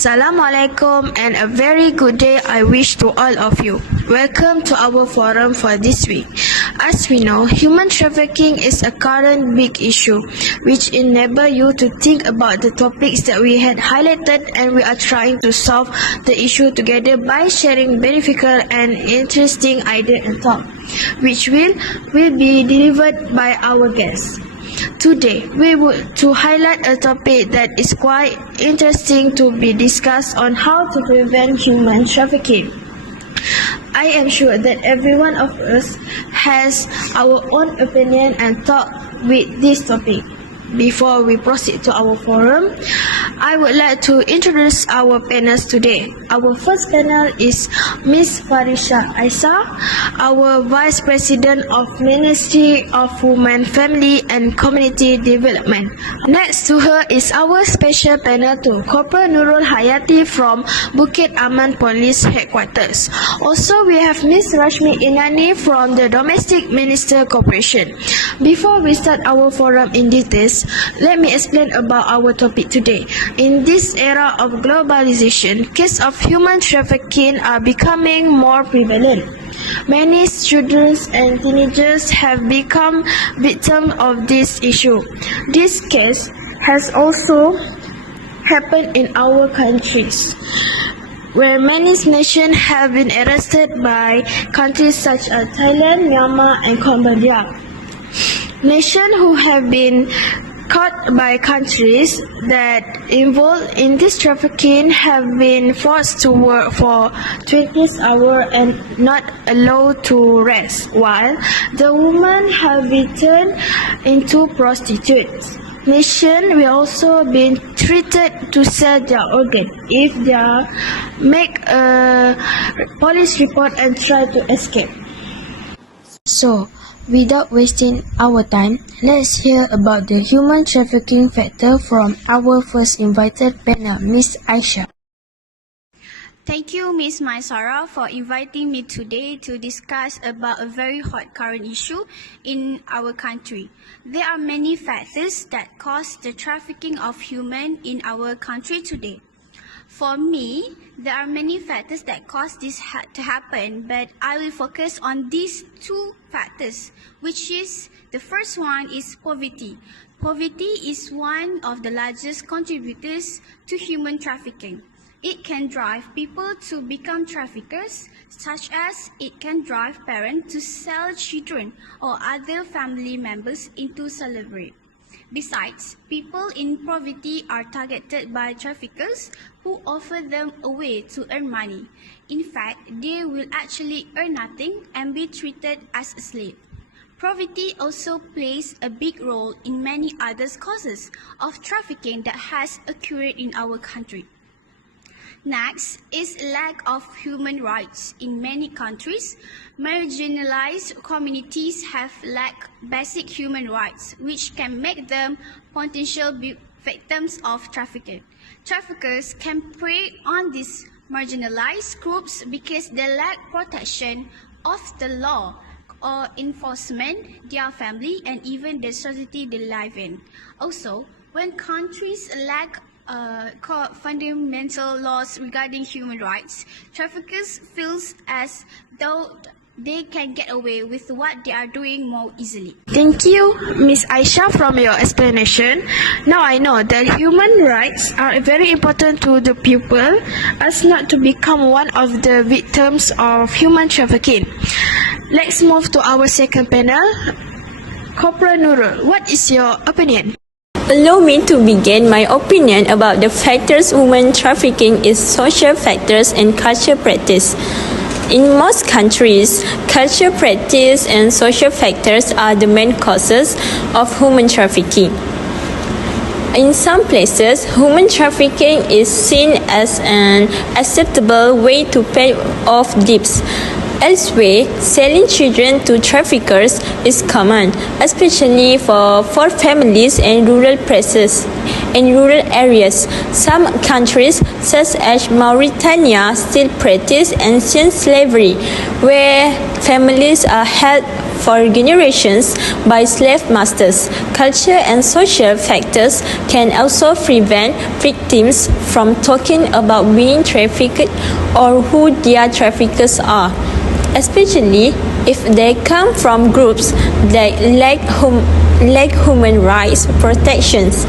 Assalamualaikum and a very good day I wish to all of you. Welcome to our forum for this week. As we know, human trafficking is a current big issue which enable you to think about the topics that we had highlighted, and we are trying to solve the issue together by sharing beneficial and interesting ideas and thoughts, which will be delivered by our guests. Today, we would to highlight a topic that is quite interesting to be discussed on how to prevent human trafficking. I am sure that every one of us has our own opinion and thought with this topic. Before we proceed to our forum, I would like to introduce our panelists today. Our first panel is Ms. Farisha Aisa, our Vice President of Ministry of Women, Family and Community Development. Next to her is our special panel to Corporal Nurul Hayati from Bukit Aman Police Headquarters. Also, we have Ms. Rashmi Inani from the Domestic Minister Corporation. Before we start our forum in details, let me explain about our topic today. In this era of globalization, cases of human trafficking are becoming more prevalent. Many students and teenagers have become victims of this issue. This case has also happened in our countries, where many nations have been arrested by countries such as Thailand, Myanmar and Cambodia. Nations who have been caught by countries that involved in this trafficking have been forced to work for 20 hours and not allowed to rest, while the women have been turned into prostitutes. Nations will also be treated to sell their organs if they make a police report and try to escape. So, without wasting our time, let's hear about the human trafficking factor from our first invited panel, Ms. Aisha. Thank you, Ms. Maisara, for inviting me today to discuss about a very hot current issue in our country. There are many factors that cause the trafficking of humans in our country today. For me, there are many factors that cause this to happen, but I will focus on these two factors, which is the first one is poverty. Poverty is one of the largest contributors to human trafficking. It can drive people to become traffickers, such as it can drive parents to sell children or other family members into slavery. Besides, people in poverty are targeted by traffickers who offer them a way to earn money. In fact, they will actually earn nothing and be treated as a slave. Poverty also plays a big role in many other causes of trafficking that has occurred in our country. Next is lack of human rights. In many countries, marginalized communities have lacked basic human rights, which can make them potential victims of trafficking. Traffickers can prey on these marginalized groups because they lack protection of the law or enforcement, their family, and even the society they live in. Also, when countries lack fundamental laws regarding human rights, traffickers feel as though they can get away with what they are doing more easily. Thank you, Ms. Aisha, from your explanation. Now I know that human rights are very important to the people as not to become one of the victims of human trafficking. Let's move to our second panel. Corporal Nurul, what is your opinion? Allow me to begin my opinion about the factors women trafficking is social factors and cultural practice. In most countries, cultural practice and social factors are the main causes of human trafficking. In some places, human trafficking is seen as an acceptable way to pay off debts. Elsewhere, selling children to traffickers is common, especially for families in rural places. In rural areas, some countries, such as Mauritania, still practice ancient slavery, where families are held for generations by slave masters. Culture and social factors can also prevent victims from talking about being trafficked or who their traffickers are, especially if they come from groups that lack human rights protections.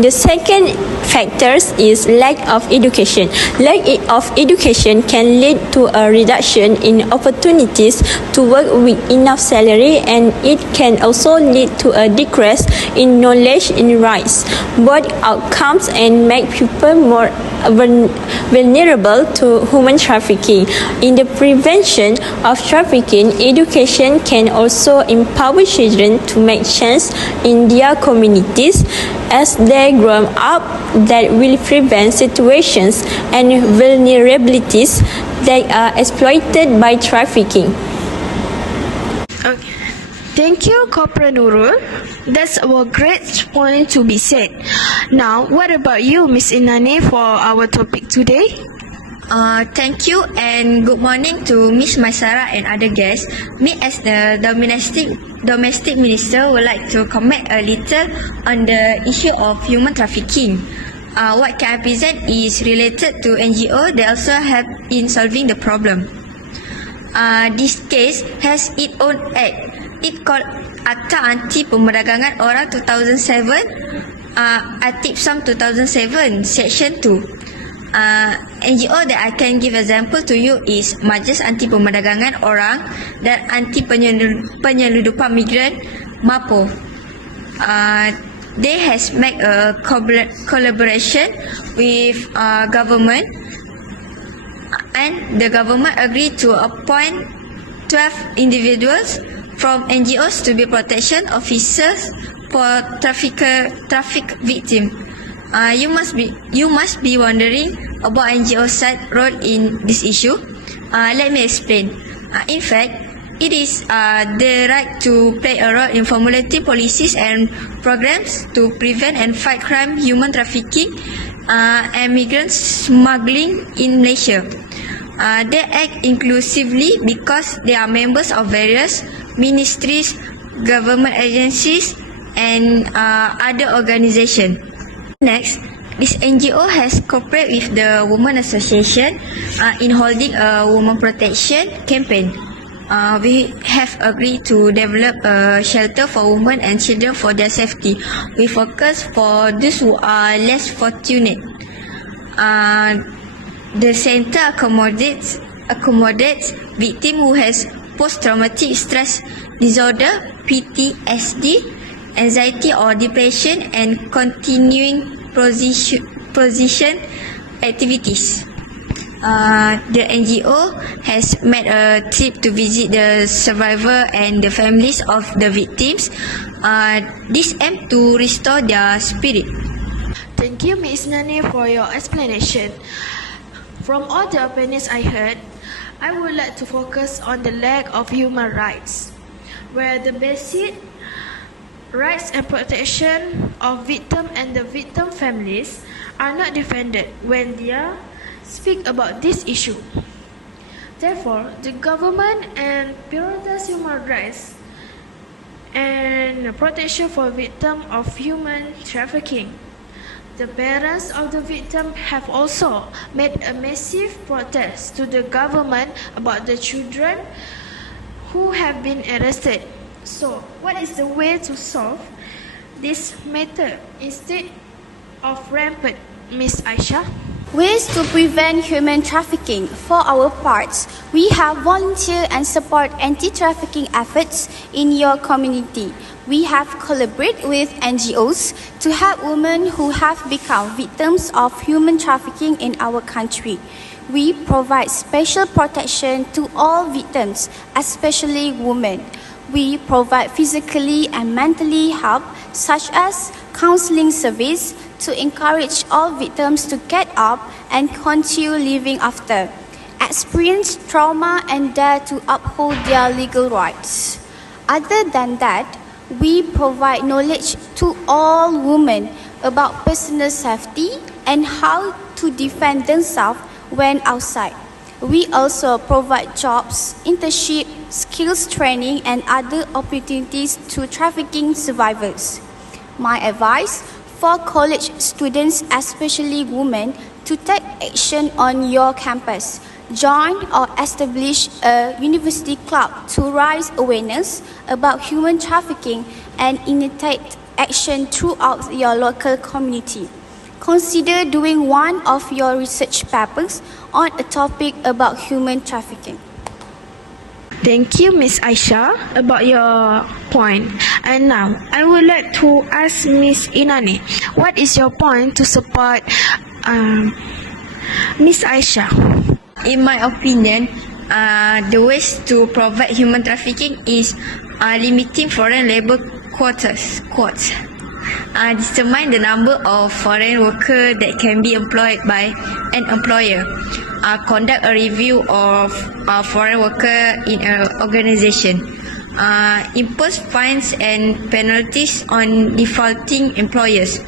The second factor is lack of education. Lack of education can lead to a reduction in opportunities to work with enough salary, and it can also lead to a decrease in knowledge in rights. Both outcomes and make people more vulnerable to human trafficking. In the prevention of trafficking, education can also empower children to make change in their communities as they grow up that will prevent situations and vulnerabilities that are exploited by trafficking. Okay. Thank you, Corporal Nurul. That's a great point to be said. Now, what about you, Miss Inani, for our topic today? Thank you and good morning to Miss Maisara and other guests. Me as the domestic minister would like to comment a little on the issue of human trafficking. What can I present is related to NGO that also help in solving the problem. This case has its own act. It called Akta Anti Pemerdagangan Orang 2007, Atip 2007, Section 2. NGO that I can give example to you is Majlis Anti Pemerdagangan Orang dan Anti Penyeludupan Migran MAPO. They has made a collaboration with government, and the government agreed to appoint 12 individuals from NGOs to be protection officers for traffic victim. You must be wondering about NGO's side role in this issue. Let me explain. In fact, it is the right to play a role in formulating policies and programs to prevent and fight crime, human trafficking, and migrant smuggling in Malaysia. They act inclusively because they are members of various ministries, government agencies, and other organizations. Next, this NGO has cooperated with the Women Association in holding a women protection campaign. We have agreed to develop a shelter for women and children for their safety. We focus for those who are less fortunate. The center accommodates victims who has post-traumatic stress disorder, PTSD, anxiety or depression, and continuing position activities. The NGO has made a trip to visit the survivor and the families of the victims. This aims to restore their spirit. Thank you, Ms. Nani, for your explanation. From all the opinions I heard, I would like to focus on the lack of human rights, where the basic rights and protection of victims and the victim families are not defended when they speak about this issue. Therefore, the government and prioritize human rights and protection for victims of human trafficking. The parents of the victim have also made a massive protest to the government about the children who have been arrested. So, what is the way to solve this matter instead of rampant, Miss Aisha? Ways to prevent human trafficking. For our parts, we have volunteer and support anti-trafficking efforts in your community. We have collaborated with NGOs to help women who have become victims of human trafficking in our country. We provide special protection to all victims, especially women. We provide physically and mentally help, such as counseling service, to encourage all victims to get up and continue living after experience trauma and dare to uphold their legal rights. Other than that, we provide knowledge to all women about personal safety and how to defend themselves when outside. We also provide jobs, internship, skills training, and other opportunities to trafficking survivors. My advice for college students, especially women, to take action on your campus. Join or establish a university club to raise awareness about human trafficking and initiate action throughout your local community. Consider doing one of your research papers on a topic about human trafficking. Thank you, Miss Aisha, about your point. And now, I would like to ask Miss Inani, what is your point to support Miss Aisha? In my opinion, the ways to prevent human trafficking is limiting foreign labor quotas. Determine the number of foreign workers that can be employed by an employer. Conduct a review of foreign workers in an organization. Impose fines and penalties on defaulting employers.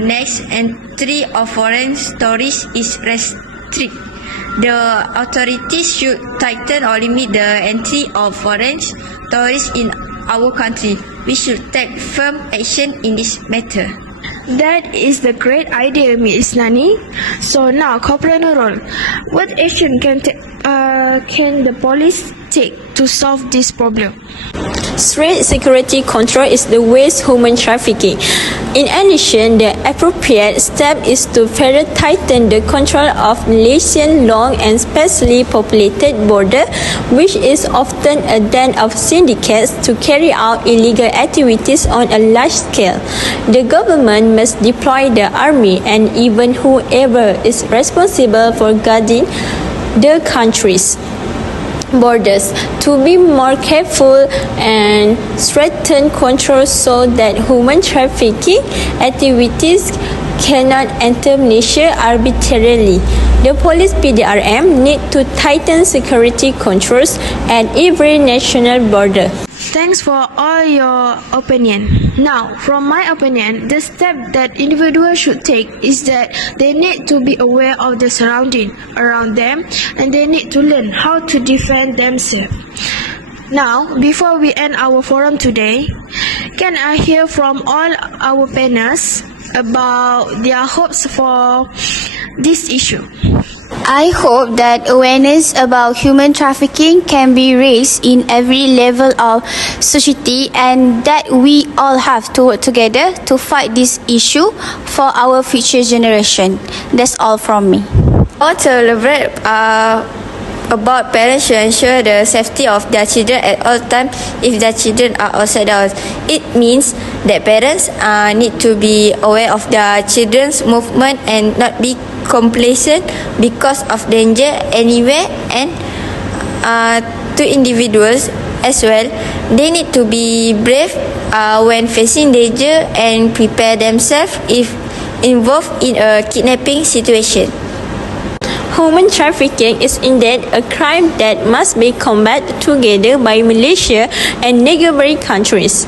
Next, entry of foreign tourists is restricted. The authorities should tighten or limit the entry of foreign tourists in our country. We should take firm action in this matter. That is the great idea, Miss Nani. So now, Corporal Nurul, what action can the police take to solve this problem? Strict security control is the waste human trafficking. In addition, the appropriate step is to further tighten the control of Malaysian long and sparsely populated border, which is often a den of syndicates to carry out illegal activities on a large scale. The government must deploy the army and even whoever is responsible for guarding the country's borders to be more careful and strengthen control so that human trafficking activities cannot enter Malaysia arbitrarily. The police PDRM need to tighten security controls at every national border. Thanks for all your opinion. Now, from my opinion, the step that individuals should take is that they need to be aware of the surrounding around them and they need to learn how to defend themselves. Now, before we end our forum today, can I hear from all our panelists about their hopes for this issue? I hope that awareness about human trafficking can be raised in every level of society and that we all have to work together to fight this issue for our future generation. That's all from me. I want to elaborate about parents should ensure the safety of their children at all times if their children are outside the house. It means that parents need to be aware of their children's movement and not be complacent because of danger anywhere, and to individuals as well, they need to be brave when facing danger and prepare themselves if involved in a kidnapping situation. Human trafficking is indeed a crime that must be combated together by Malaysia and neighboring countries.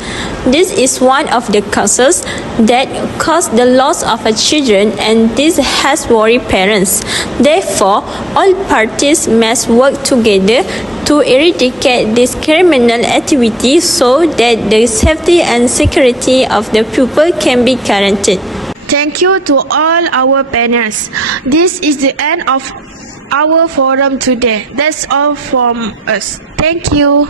This is one of the causes that cause the loss of children, and this has worried parents. Therefore, all parties must work together to eradicate this criminal activity so that the safety and security of the people can be guaranteed. Thank you to all our panelists. This is the end of our forum today. That's all from us. Thank you.